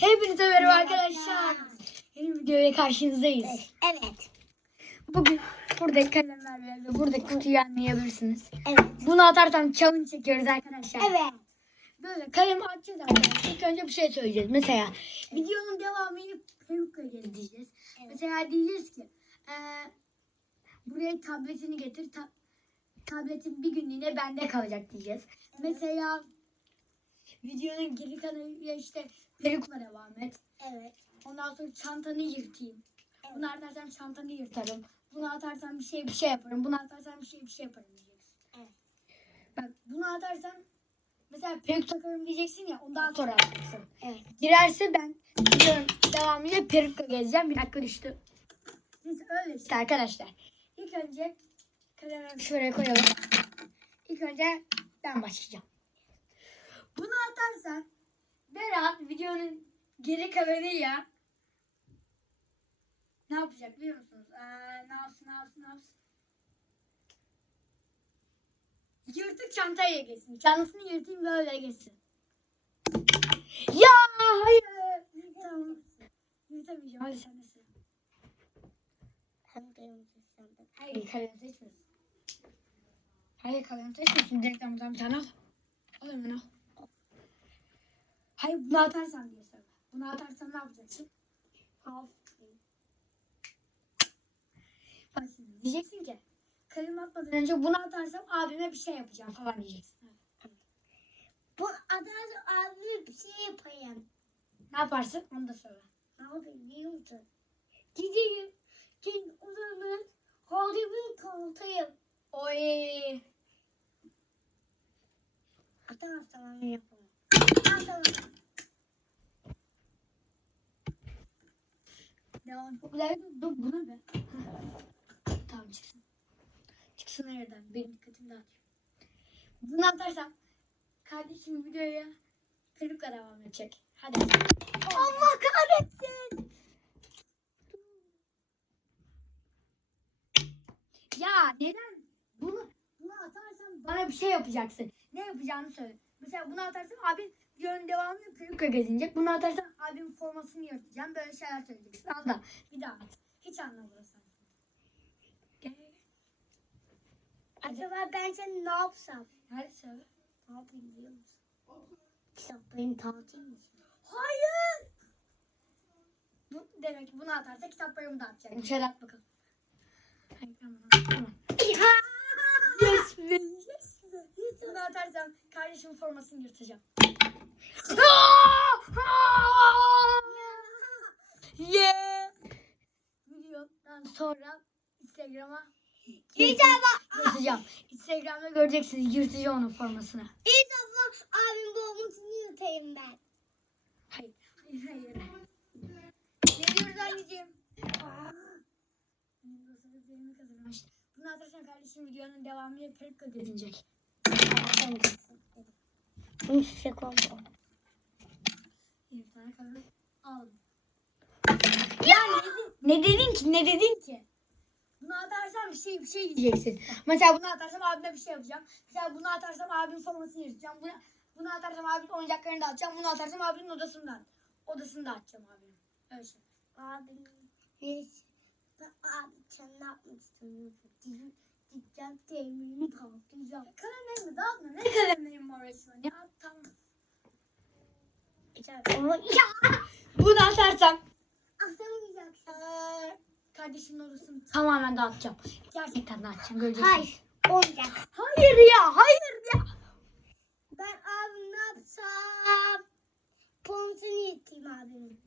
Hepinize merhaba arkadaşlar. Yeni videoya karşınızdayız. Evet. Bugün buradaki kalemler ve buradaki kutuyu anlayabilirsiniz. Evet. Bunu atarsam challenge çekiyoruz arkadaşlar. Evet. Böyle kalemi atacağız arkadaşlar. İlk önce bir şey söyleyeceğiz. Mesela videonun devamını peruk koyacağız diyeceğiz. Evet. Mesela diyeceğiz ki eee, buraya tabletini getir. Ta- tabletin bir günlüğüne bende kalacak diyeceğiz. Mesela videonun geri kalanıyla işte perukla devam et. Evet. Ondan sonra çantanı yırtayım. Bunu atarsam çantanı yırtarım. Bunu atarsam bir şey bir şey yaparım. Bunu atarsam bir şey bir şey yaparım diyeceksin. Evet. Bak bunu atarsan mesela peruk takarım diyeceksin ya ondan sonra atacaksın. Evet. Girerse ben videonun devamıyla perukla gezeceğim. Bir dakika düştü. Neyse öyle işte arkadaşlar. İlk önce kalemimi şuraya koyalım. İlk önce ben başlayacağım. Bunu atarsan Berat videonun geri kalanıyla ne yapacak biliyor musunuz? Ee, ne yapsın ne yapsın ne yapsın? Yırtık çantaya geçsin. Çantasını yırtayım böyle geçsin. Ya hayır. Tamam. Yırtamayacağım. Hadi sen. Hem kırmızı sandım. Hayır kalem seçmiyorsun. Hayır kalem seçmiyorsun. Direkt buradan bir tane al. Al hemen al. Hayır bunu atarsan diye söyle. Bunu atarsan ne yapacaksın? Al. Bak şimdi diyeceksin ki kalem atmadan önce bunu atarsam abime bir şey yapacağım falan diyeceksin. Bu atarsa abime bir şey yapayım. Ne yaparsın? Onu da söyle. Ne yapayım biliyor musun? Gideyim. Gel o zaman Halim'in koltayım. Oy. Atamazsam onu yapamam. Devam. Güzel. Dur buna be. tamam çıksın. Çıksın nereden? Benim dikkatimi dağıtıyor. Bunu atarsam kardeşim videoya perukla devam edecek. Hadi. Allah kahretsin. Ya neden? Bunu bunu atarsan bana bir şey yapacaksın. Ne yapacağını söyle. Mesela bunu atarsam abin videonun devamını perukla gezinecek. Bunu atarsam abinin formasını yırtacağım. Böyle şeyler söyleyeceksin. Al da bir daha at. Hiç sen. Gel. Acaba ben seni ne yapsam? Hadi söyle. Ne yapayım biliyor musun? Kitaplarını dağıtayım mı? Hayır. Bu, demek ki bunu atarsa kitaplarımı da atacak. Şöyle at bakalım. Hayır tamam. tamam. yes be. Yes be. Bunu atarsam kardeşimin formasını yırtacağım. Yeah. Videodan sonra Instagram'a İnşallah. yazacağım. Instagram'da göreceksiniz yırtacağım onun formasını. İnşallah abim boğulmasını yutayım ben. Hayır, hayır, hayır. Geliyoruz anneciğim. Bunu atarsan kardeşim videonun devamıyla perukla gezinecek. Bunu çiçek oldu. Ya ne, dedin ki? Ne dedin ki? Bunu atarsam bir şey bir şey diyeceksin. Mesela bunu atarsam abime bir şey yapacağım. Mesela bunu atarsam abimin formasını yırtacağım. Bunu, bunu atarsam abimin oyuncaklarını da atacağım. Bunu atarsam abinin odasını da odasını da atacağım abinin. Öyle şey. Abim neyse. Abi sen ne yapmak gideceğim temirini patlayacağım. Kalemlerimi dağıtma. Ne kalemlerim var resmen ya? Tamam. Ama ya Bunu atarsam atamayacaksın. kardeşimin odasını tamamen dağıtacağım. Gerçekten dağıtacağım. Göreceksiniz. Hayır. Olmayacak. Hayır ya. Hayır ya. Ben abim ne yapsam? Pontunu yırtayım abimin.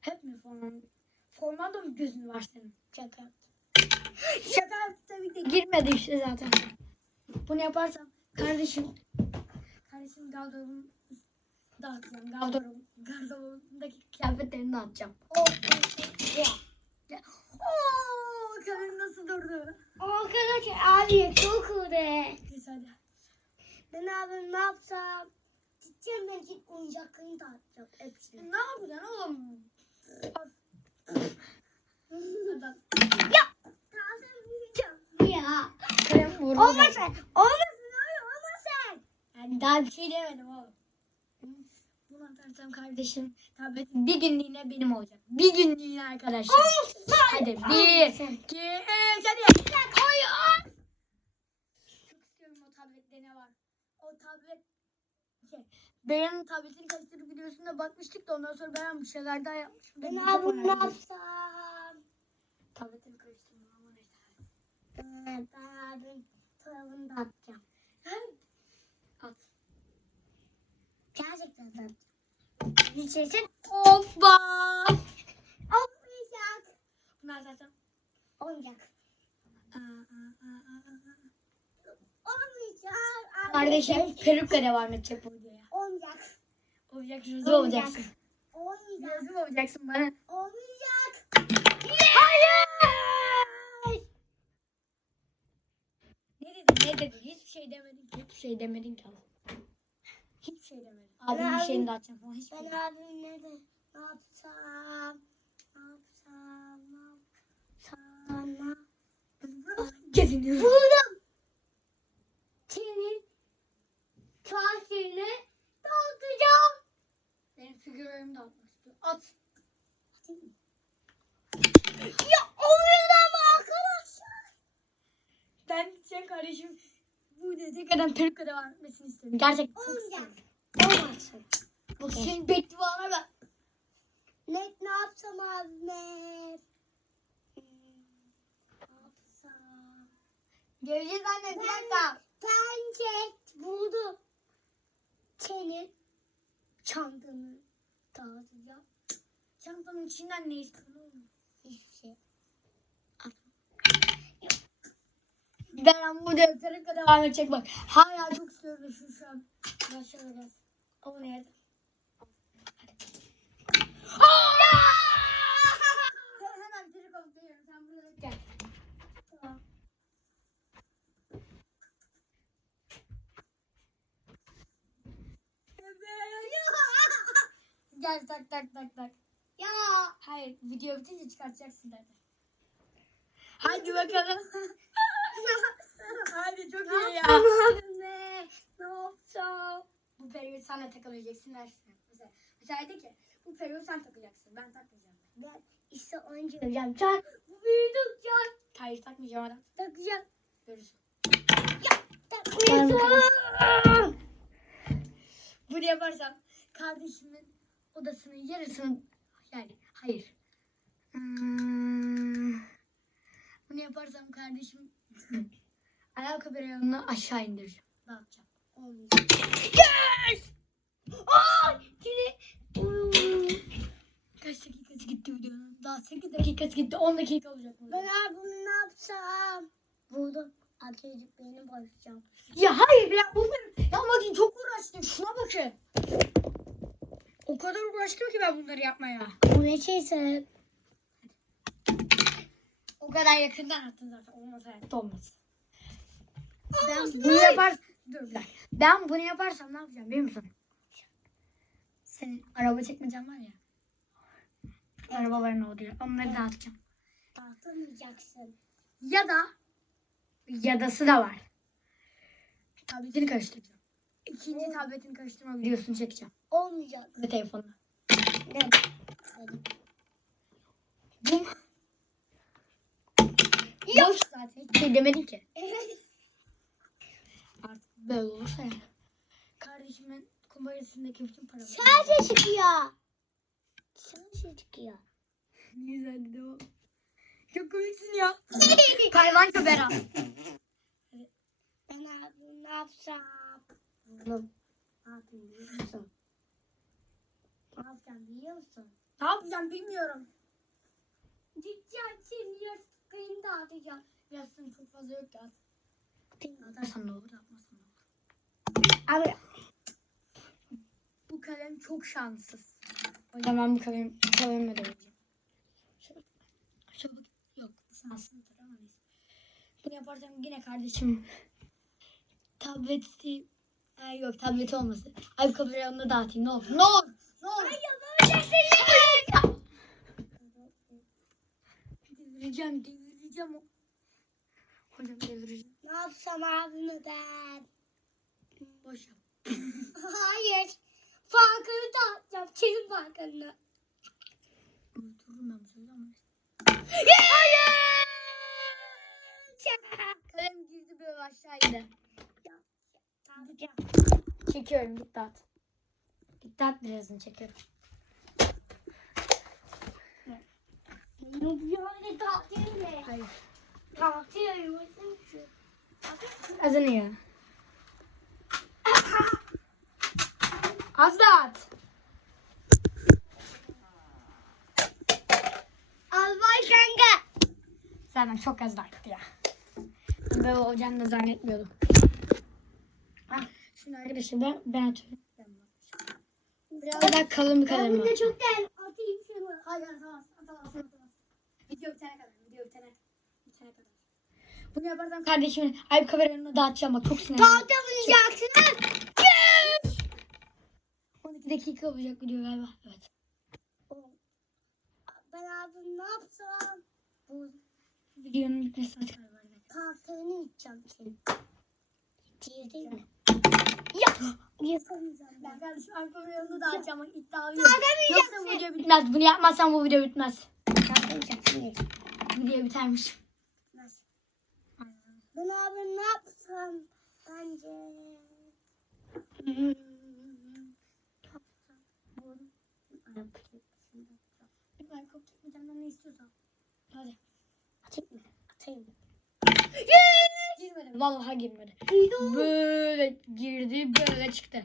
Hep mi forman? Formanda mı gözün var senin? Şaka. Şaka tabii ki. Girmedi işte zaten. Bunu yaparsam kardeşim kardeşim gardırobunu dağıtacağım. Gardırobum, gardırobumdaki kıyafetlerini dağıtacağım. O Ya. Oo, kalem nasıl durdu? Arkadaşlar abi çok. Neyse hadi. Ben abim ne yapsam? Gideceğim ben ilk oyuncaklarını dağıtacağım. Hepsini. Ne yapacaksın oğlum? At. Ya. Kalem vurdu. Olmaz sen. Olmaz sen. Yani daha bir şey demedim oğlum. Bunu atarsam kardeşim tablet bir günlüğüne benim olacak. Bir günlüğüne arkadaşlar. Hadi bir, iki, üç hadi. Hayır. Çok istiyorum o tablette ne var. O tablet şey, Benim tabletini karıştırıp videosunda bakmıştık da ondan sonra ben bir şeyler daha yapmışım. Ben abi ne yapsam? Tabletini karıştırma neyse. Ben abim tarafını da atacağım. At. Gerçekten de atacağım. Bir şeysin. Hoppa. Olmayacak. Bunu atarsam. Olmayacak. Aa, aa, aa, aa. Olmayacak. Kardeşim perukla devam edecek bu videoya. Olmayacak. Olacak Olmayacak. olacaksın. Olmayacak. Rezil olacaksın bana. Olmayacak. Hayır. Ne dedin? Hiçbir şey demedin ki. Hiçbir şey demedin ki. Hiçbir şey demedin. Abim bir abi- şeyini de atacağım falan. Hiçbir Ben şey. abim ne de ne yapsam? Ne yapsam? Ne yapsam? Ne Geziniyorum. Buldum. Senin çarşını dağıtacağım. Benim figürlerimi de atmak istiyor. At. Ya olmuyor ama arkadaşlar. Ben sen kardeşim bu da tekrardan perukla etmesini istiyorum. Gerçekten çok istiyorum. Olmasın. Bak senin bedduana bak. Ne, ne yapsam abime? Hmm? Geleceğiz anne bir dakika. Bence buldum. Senin çantanı dağıtacağım. Çantanın içinden ne istiyorsun oğlum? Hiçbir şey. Ben bu da perukla devam edecek bak. Hala çok istiyorum şu şu an. Başaracağız. O nerede? Gel. Tak tak tak tak. Ya. Hayır video bitince çıkartacaksın dedi. Hadi bakalım. Hadi çok iyi ya. Ne yapsam? Bu periyodu sen de takabileceksin dersin. Mesela, mesela de ki bu periyodu sen takacaksın. Ben takmayacağım. Ben işte önce yapacağım. Çan. Büyüdük ya. Hayır takmayacağım adam. Takacağım. Görürsün. Takacağım. Bunu yaparsam kardeşimin odasının yarısını yani hayır. Hmm, bunu yaparsam kardeşim ayakkabı reyonunu aşağı indireceğim. Dağıtacağım. Olmayacak. Yes! Ay! Yine. Kaç dakikası gitti videonun? Daha 8 dakikası gitti. 10 dakika olacak bu. Ben abime ne yapsam? Buldum. Azıcık benim barışacağım. Ya hayır ya bu benim. Ya bakın çok uğraştım. Şuna bakın. O kadar uğraştım ki ben bunları yapmaya. Bu ne şeyse? O kadar yakından attın zaten. Olmaz hayatta olmaz. Ben Olmaz, bunu hayır. yapar. Dur bir dakika. Ben bunu yaparsam ne yapacağım biliyor musun? Senin araba çekmeyeceğim var ya. Arabaların olduğu yer. Onları dağıtacağım. Dağıtamayacaksın. Ya da yadası da var. Tabletini karıştıracağım. İkinci tabletini karıştırma videosunu çekeceğim. Olmayacak. Ve telefonla. Ne? Bu Yok zaten. Hiçbir şey demedin ki. Artık böyle olursa yani. Kardeşimin kumbarasındaki bütün paraları. Sadece çıkıyor. Sadece çıkıyor. Niye dedi o? Çok komiksin ya. Kayvan Berat. Ben abi ne yapsam? Buldum. Ne yapayım biliyor musun? Ne yapacağım biliyor musun? Ne yapacağım bilmiyorum. Gideceğim senin yastıklarını dağıtacağım. Yastığım çok fazla yok ya. Atarsan ne olur atmasam ne olur. Abi Bu kalem çok şanssız. Yüzden ben bu kalem, kalemle de şöyle bak. Yok bu şanssızdır ama neyse. Bunu yaparsam yine kardeşim tableti e, yok tableti olmasın. Ay kabul yanına dağıtayım ne olur. Ne olur. Ne olur. Devireceğim devireceğim. Hocam devireceğim. ne yapsam abime ben? Boş yap. Hayır. Farkını dağıtacağım. Senin farkını. Unuturum ben sözü ama. Şaka. Kalem girdi böyle aşağıydı. Çekiyorum git dağıt. Git dağıt birazını çekiyorum. Böyle dağıtıyorum ya. Hayır. Dağıtıyorum. Azını ya. Az dağıt. Kanka. Zaten çok az dağıttı ya. Ben böyle olacağını da zannetmiyordum. Ah, Şimdi arkadaşlar ben, ben atıyorum. Biraz daha kalın bir kalem Ben var. de çok değerli. Atayım şunu. Hayır atamaz. Video bitene kadar. Video bitene, bitene kadar. Bunu yaparsam kardeşimin ayıp kameranı dağıtacağım bak çok sinirlendim. Dağıtamayacaksın. 12 dakika olacak video galiba. Evet. Ben abim ne yapsam? Bu Videonun bitmesine çıkar var. tahtını içeceğim seni. Değil mi? Ya. Yapamayacağım ben. Ben kardeşim ayıp kameranı dağıtacağım. İddialıyım. Video bitmez. Bunu yapmazsam bu video bitmez. Dağıtamayacaksın. Video bitermiş. Nasıl? Ben abim ne yapsam? Bence... Bunu- Ben koptuk bir tane ne istiyorsan. Hadi. Atayım mı? Atayım mı? Girmedi. Vallahi girmedi. Böyle girdi böyle çıktı.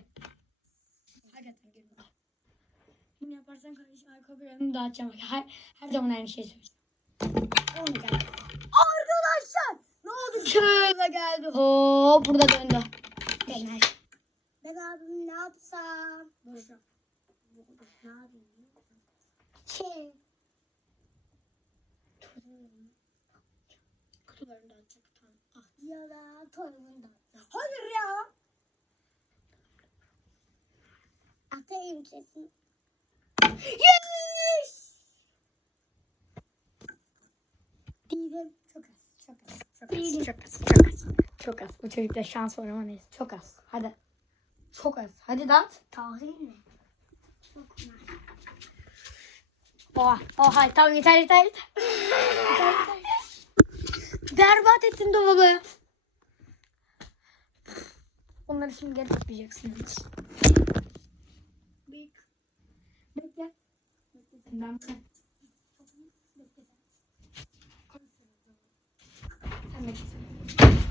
Bunu yaparsan kardeşim ayıp kameranı dağıtacağım. Her, her zaman aynı şeyi. Olmayacak. Arkadaşlar ne oldu? Şöyle geldi. Hop burada döndü. Ben, ben abim ne yapsam? Boş ver. Ne yapayım? Şey. Kutularını dağıtacak. Ah. Ya da toyumun da. Hayır ya. Atayım kesin. Yes! Değilim. Çok az. Çok az. Çok az. Çok az. Çok az. Çok az. Bu çocukta şans var ama neyse. Çok az. Hadi. Çok az. Hadi dağıt. Tahmin mi? Çok var. Oha. Oha. Tamam yeter yeter yeter. yeter, yeter. Berbat ettin dolabı. Onları şimdi geri toplayacaksınız. Büyük. Bekle. Bekle sen. Ben sen. Bekle sen. Sen bekle sen.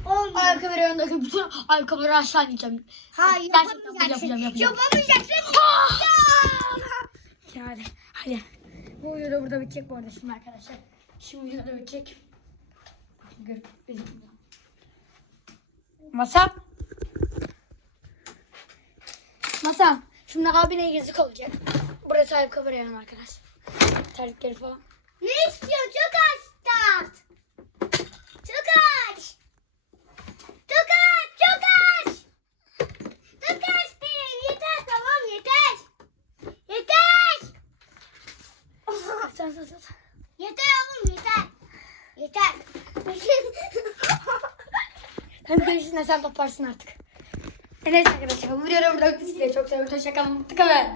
Olmuyor. Ayakkabıları önündeki bütün ayakkabıları aşağı ineceğim. Hayır yapamayacaksın. Yapamayacaksın. Ya hadi. Hadi. Bu video da burada bitecek bu arada şimdi arkadaşlar. Şimdi video da bitecek. Gör, gözükmüyor. Şimdi abine yazık olacak. Burası ayakkabı reyonu arkadaşlar. Terlikleri falan. Ne istiyorsun? Çok az dağıt. Çok az. Çok az. Çok az. Çok az bir. Yeter tamam yeter. Yeter. Sen sen sen. Yeter oğlum yeter. Yeter. Hem görüşürüz sen toplarsın artık. E neyse arkadaşlar burada bitti. Sizi çok seviyorum. Hoşçakalın. Mutlu kalın.